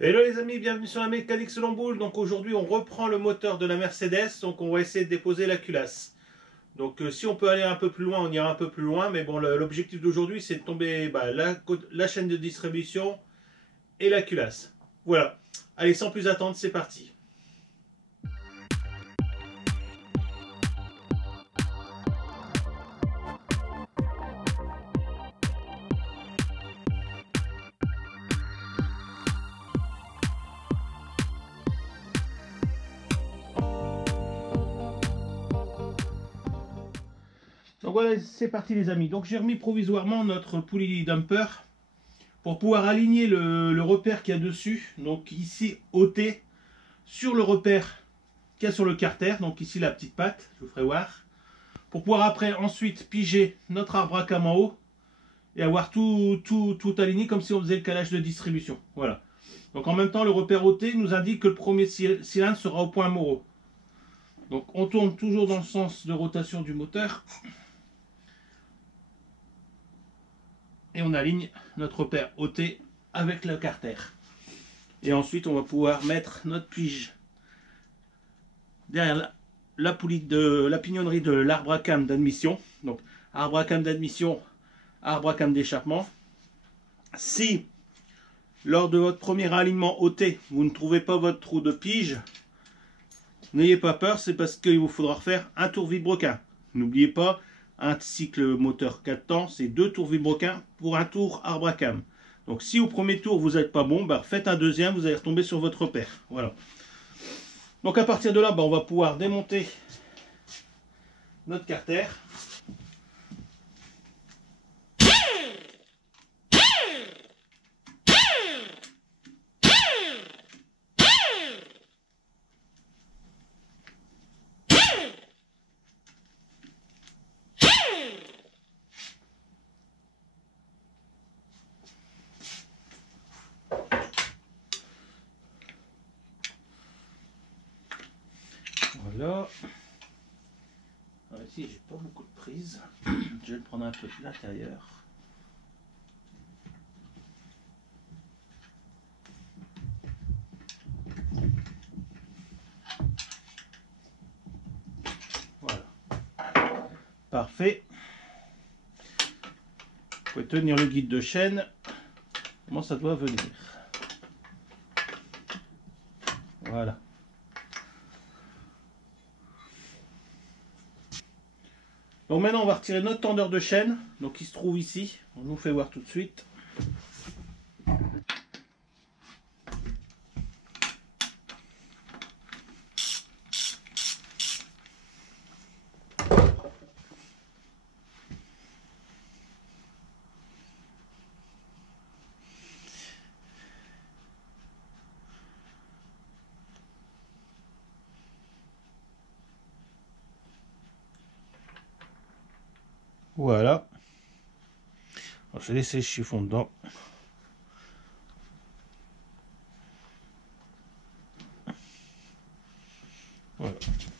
Hello les amis, bienvenue sur la mécanique selon boule. Donc aujourd'hui on reprend le moteur de la Mercedes, donc on va essayer de déposer la culasse. Donc si on peut aller un peu plus loin, on ira un peu plus loin, mais bon, l'objectif d'aujourd'hui c'est de tomber la chaîne de distribution et la culasse. Voilà, allez sans plus attendre, c'est parti. Donc voilà, c'est parti les amis. Donc j'ai remis provisoirement notre poulie dumper pour pouvoir aligner le repère qu'il y a dessus. Donc ici ôter sur le repère qu'il y a sur le carter. Donc ici la petite patte, je vous ferai voir. Pour pouvoir après ensuite piger notre arbre à cam en haut et avoir tout aligné comme si on faisait le calage de distribution. Voilà. Donc en même temps, le repère ôté nous indique que le premier cylindre sera au point Moreau. Donc on tourne toujours dans le sens de rotation du moteur. Et on aligne notre repère ôté avec le carter. Et ensuite, on va pouvoir mettre notre pige derrière la poulie de la pignonnerie de l'arbre à cam d'admission. Donc, arbre à cam d'admission, arbre à cam d'échappement. Si, lors de votre premier alignement ôté, vous ne trouvez pas votre trou de pige, n'ayez pas peur, c'est parce qu'il vous faudra refaire un tour vilebrequin. N'oubliez pas, un cycle moteur 4 temps, c'est 2 tours vilebrequin pour un tour arbre à cam. Donc si au premier tour vous n'êtes pas bon, faites un deuxième, vous allez retomber sur votre repère. Voilà. Donc à partir de là, on va pouvoir démonter notre carter. Voilà. Alors ici, j'ai pas beaucoup de prise. Je vais le prendre un peu de l'intérieur. Voilà. Parfait. Vous pouvez tenir le guide de chaîne. Comment ça doit venir. Voilà. Donc maintenant on va retirer notre tendeur de chaîne, donc il se trouve ici, on vous fait voir tout de suite. Voilà. Alors, je vais laisser le chiffon dedans. Voilà.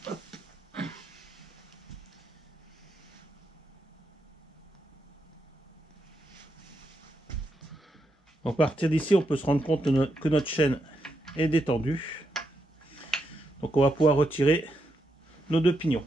Hop. À partir d'ici, on peut se rendre compte que notre chaîne est détendue. Donc on va pouvoir retirer nos deux pignons.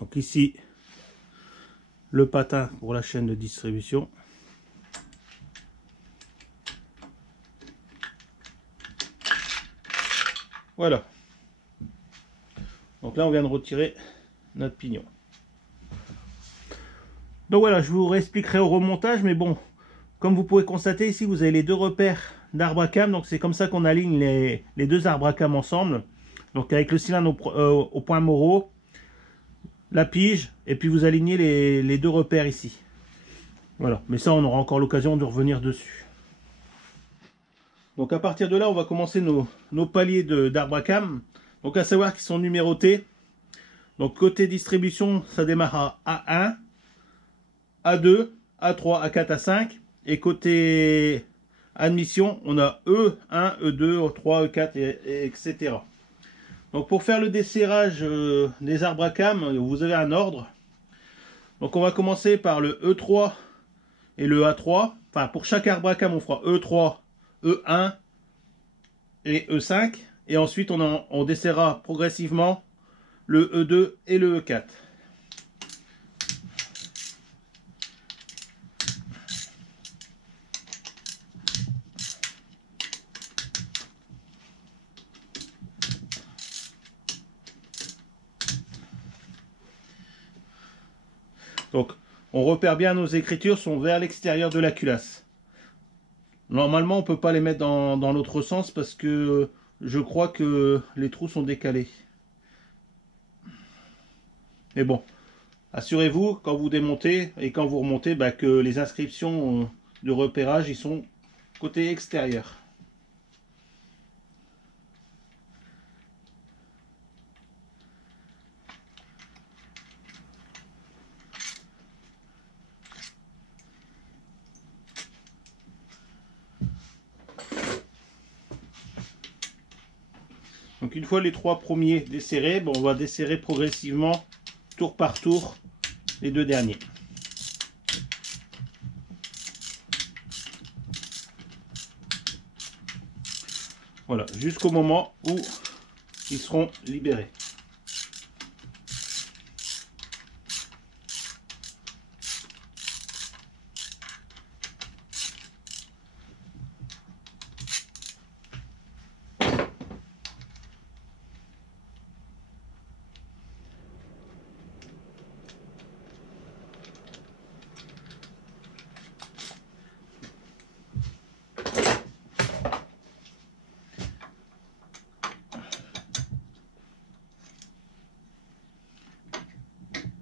Donc ici, le patin pour la chaîne de distribution. Voilà. Donc là, on vient de retirer notre pignon. Donc voilà, je vous réexpliquerai au remontage, mais bon, comme vous pouvez constater ici, vous avez les deux repères d'arbre à cam, donc c'est comme ça qu'on aligne les deux arbres à cam ensemble. Donc avec le cylindre au point morreau, la pige, et puis vous alignez les deux repères ici. Voilà, mais ça on aura encore l'occasion de revenir dessus. Donc à partir de là, on va commencer nos paliers d'arbre à cam. Donc à savoir qu'ils sont numérotés. Donc côté distribution, ça démarre à A1, A2, A3, A4, A5. Et côté admission, on a E1, E2, E3, E4, etc. Donc pour faire le desserrage des arbres à cam, vous avez un ordre. Donc on va commencer par le E3 et le A3. Enfin pour chaque arbre à cam, on fera E3, E1 et E5. Et ensuite on desserrera progressivement le E2 et le E4. Donc, on repère bien nos écritures sont vers l'extérieur de la culasse. Normalement, on ne peut pas les mettre dans l'autre sens parce que je crois que les trous sont décalés. Mais bon, assurez-vous quand vous démontez et quand vous remontez que les inscriptions de repérage ils sont côté extérieur. Donc une fois les trois premiers desserrés, on va desserrer progressivement, tour par tour, les deux derniers. Voilà, jusqu'au moment où ils seront libérés.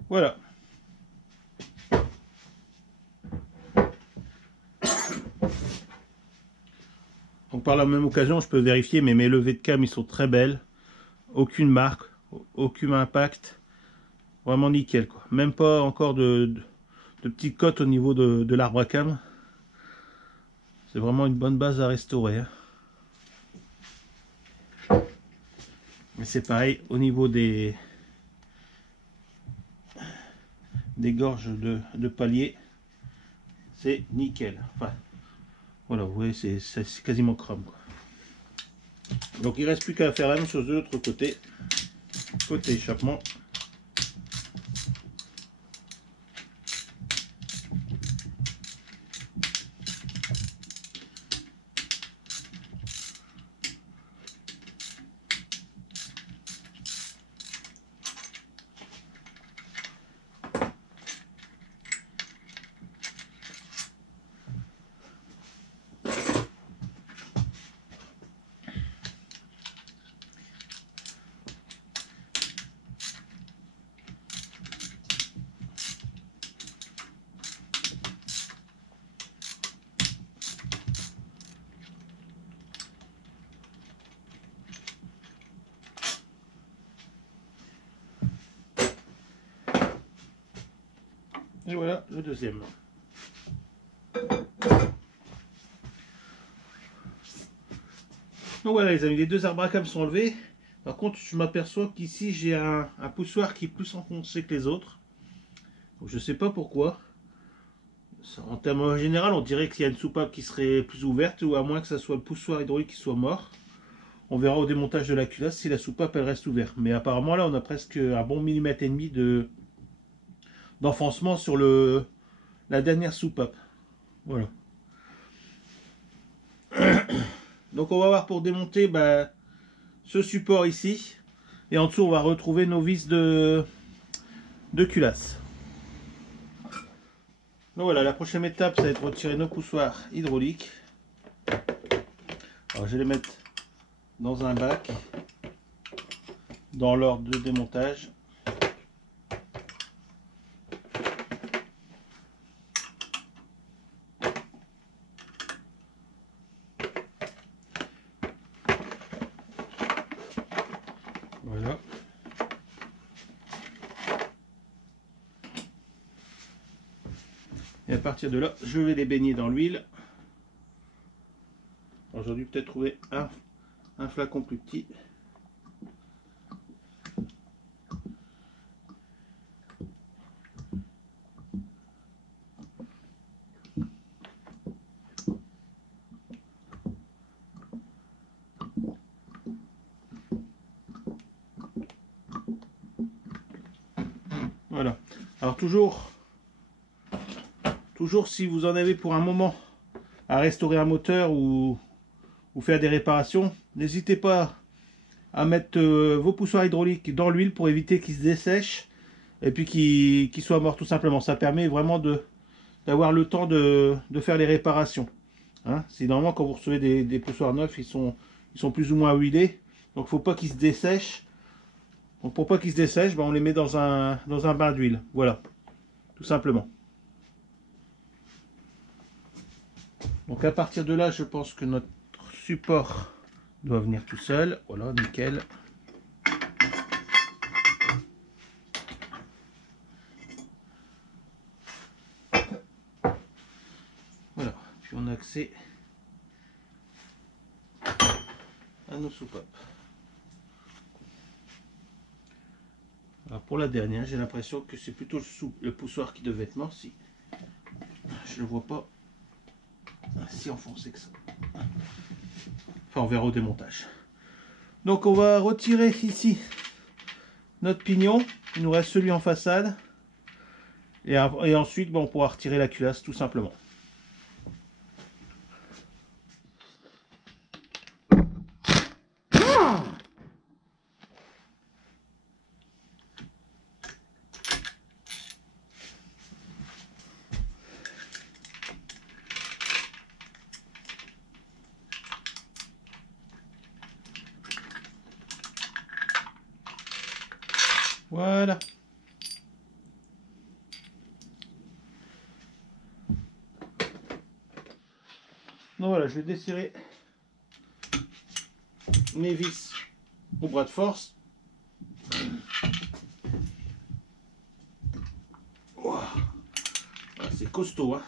Voilà. Donc par la même occasion, je peux vérifier, mais mes levées de cam, ils sont très belles. Aucune marque, aucun impact. Vraiment nickel, quoi. Même pas encore de petites cotes au niveau de l'arbre à cam. C'est vraiment une bonne base à restaurer. Hein. Mais c'est pareil au niveau des gorges de palier. C'est nickel. Enfin, voilà, vous voyez, c'est quasiment chrome, quoi. Donc il reste plus qu'à faire la même chose de l'autre côté. Côté échappement. Et voilà le deuxième. Donc voilà les amis, les deux arbres à cam sont enlevés. Par contre, je m'aperçois qu'ici j'ai un poussoir qui est plus enfoncé que les autres. Donc, je sais pas pourquoi. En termes général, on dirait qu'il y a une soupape qui serait plus ouverte, ou à moins que ce soit le poussoir hydraulique qui soit mort. On verra au démontage de la culasse si la soupape elle reste ouverte. Mais apparemment là, on a presque un bon millimètre et demi d'enfoncement sur la dernière soupape. Voilà. Donc on va voir pour démonter ce support ici. Et en dessous, on va retrouver nos vis de culasse. Donc voilà, la prochaine étape, ça va être retirer nos poussoirs hydrauliques. Alors je vais les mettre dans un bac, dans l'ordre de démontage. Voilà. Et à partir de là, je vais les baigner dans l'huile. J'aurais dû peut-être trouver un flacon plus petit. Voilà. Alors toujours si vous en avez pour un moment à restaurer un moteur ou faire des réparations, n'hésitez pas à mettre vos poussoirs hydrauliques dans l'huile pour éviter qu'ils se dessèchent et puis qu'ils soient morts tout simplement. Ça permet vraiment d'avoir le temps de faire les réparations. Hein, si normalement quand vous recevez des poussoirs neufs, ils sont plus ou moins huilés, donc faut pas qu'ils se dessèchent. Donc pour pas qu'ils se dessèchent, ben, on les met dans un bain d'huile. Voilà, tout simplement. Donc à partir de là, je pense que notre support doit venir tout seul. Voilà, nickel. Voilà, puis on a accès à nos soupapes. Alors pour la dernière, j'ai l'impression que c'est plutôt le poussoir qui devait être mort. Si je ne le vois pas si enfoncé que ça. Enfin, on verra au démontage. Donc on va retirer ici notre pignon. Il nous reste celui en façade. Et ensuite, bon, on pourra retirer la culasse tout simplement. Voilà. Donc voilà, je vais desserrer mes vis au bras de force. Wow. Voilà, c'est costaud, hein.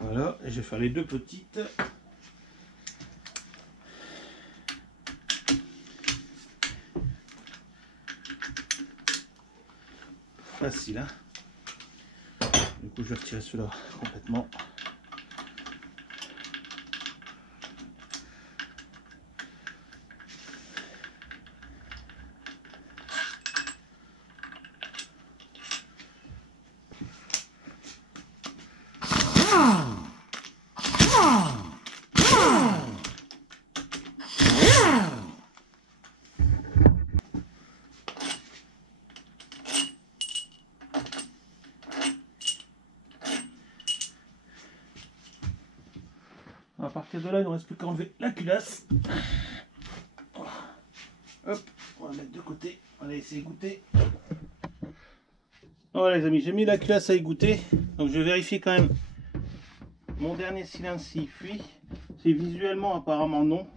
Voilà, et je vais faire les deux petites. Facile, hein. Du coup, je vais retirer cela complètement. À partir de là, il ne reste plus qu'à enlever la culasse. Hop, on va mettre de côté. On va essayer de goûter. Voilà les amis, j'ai mis la culasse à égoutter. Donc je vais vérifier quand même mon dernier cylindre s'il fuit. C'est visuellement apparemment non.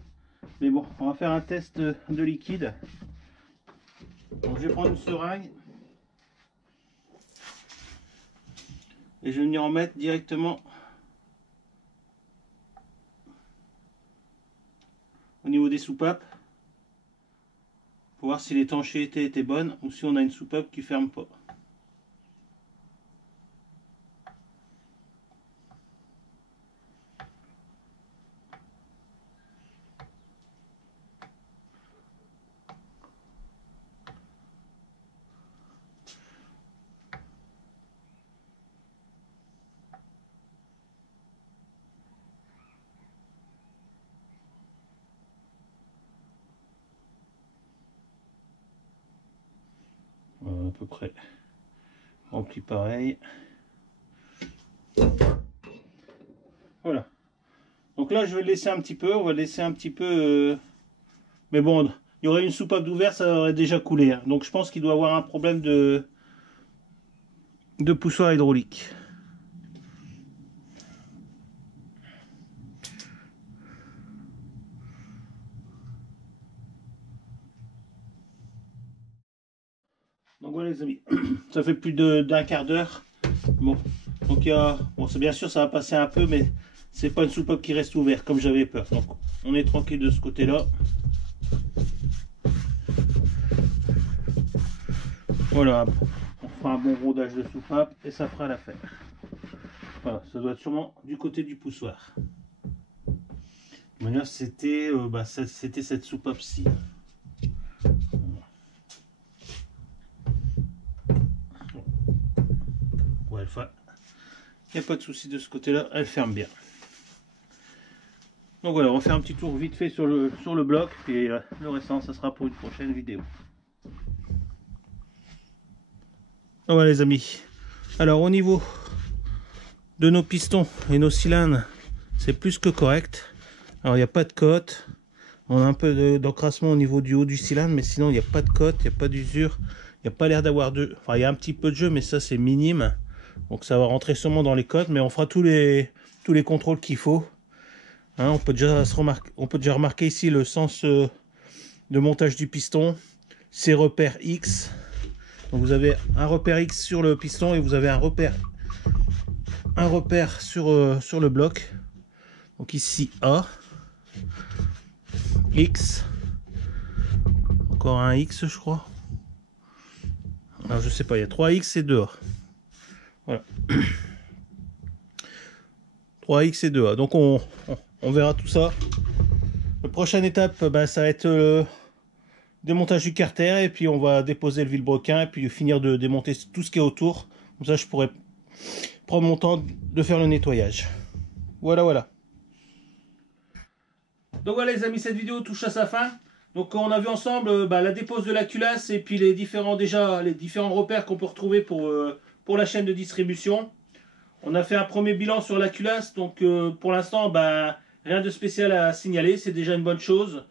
Mais bon, on va faire un test de liquide. Donc je vais prendre une seringue. Et je vais venir en mettre directement au niveau des soupapes pour voir si l'étanchéité était bonne ou si on a une soupape qui ferme pas. Voilà, à peu près rempli pareil. Voilà. Donc là, je vais le laisser un petit peu. On va le laisser un petit peu. Mais bon, il y aurait une soupape d'ouvert, ça aurait déjà coulé. Hein. Donc je pense qu'il doit avoir un problème de poussoir hydraulique. Donc voilà les amis, ça fait plus d'un quart d'heure. Bon, donc il y a, bon, c'est bien sûr ça va passer un peu, mais c'est pas une soupape qui reste ouverte comme j'avais peur. Donc on est tranquille de ce côté-là. Voilà, on fera un bon rodage de soupape et ça fera l'affaire. Voilà, ça doit être sûrement du côté du poussoir. Maintenant c'était c'était cette soupape-ci. Il n'y a pas de souci de ce côté-là, elle ferme bien. Donc voilà, on va faire un petit tour vite fait sur le bloc, et le restant, ça sera pour une prochaine vidéo. Voilà les amis. Alors au niveau de nos pistons et nos cylindres, c'est plus que correct. Alors il n'y a pas de cote. On a un peu d'encrassement au niveau du haut du cylindre, mais sinon il n'y a pas de cote, il n'y a pas d'usure. Il n'y a pas l'air d'avoir de... Enfin, il y a un petit peu de jeu, mais ça c'est minime. Donc ça va rentrer sûrement dans les cotes, mais on fera tous les contrôles qu'il faut. Hein, on peut déjà remarquer ici le sens de montage du piston, ses repères X. Donc vous avez un repère X sur le piston et vous avez un repère sur le bloc. Donc ici A, X, encore un X je crois. Alors je sais pas, il y a 3 X et 2 A. Voilà. 3X et 2A. Donc on verra tout ça. La prochaine étape, ça va être le démontage du carter. Et puis on va déposer le vilebrequin. Et puis finir de démonter tout ce qui est autour. Comme ça je pourrais prendre mon temps de faire le nettoyage. Voilà, voilà. Donc voilà les amis, cette vidéo touche à sa fin. Donc on a vu ensemble la dépose de la culasse. Et puis les différents repères qu'on peut retrouver pour la chaîne de distribution. On a fait un premier bilan sur la culasse, donc pour l'instant, rien de spécial à signaler, c'est déjà une bonne chose.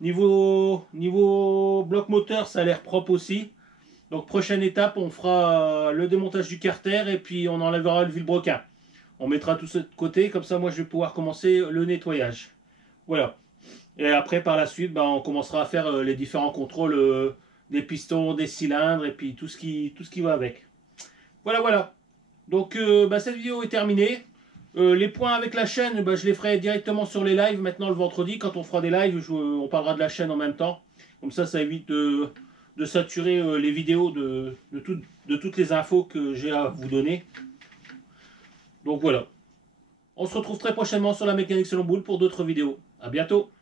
Niveau bloc moteur, ça a l'air propre aussi. Donc prochaine étape, on fera le démontage du carter et puis on enlèvera le vilebrequin. On mettra tout ça de côté, comme ça moi je vais pouvoir commencer le nettoyage. Voilà. Et après par la suite, on commencera à faire les différents contrôles des pistons, des cylindres et puis tout ce qui va avec. Voilà, voilà. Donc cette vidéo est terminée. Les points avec la chaîne, je les ferai directement sur les lives maintenant le vendredi. Quand on fera des lives, on parlera de la chaîne en même temps. Comme ça évite de saturer les vidéos de toutes les infos que j'ai à vous donner. Donc voilà. On se retrouve très prochainement sur la mécanique selon boule pour d'autres vidéos. A bientôt.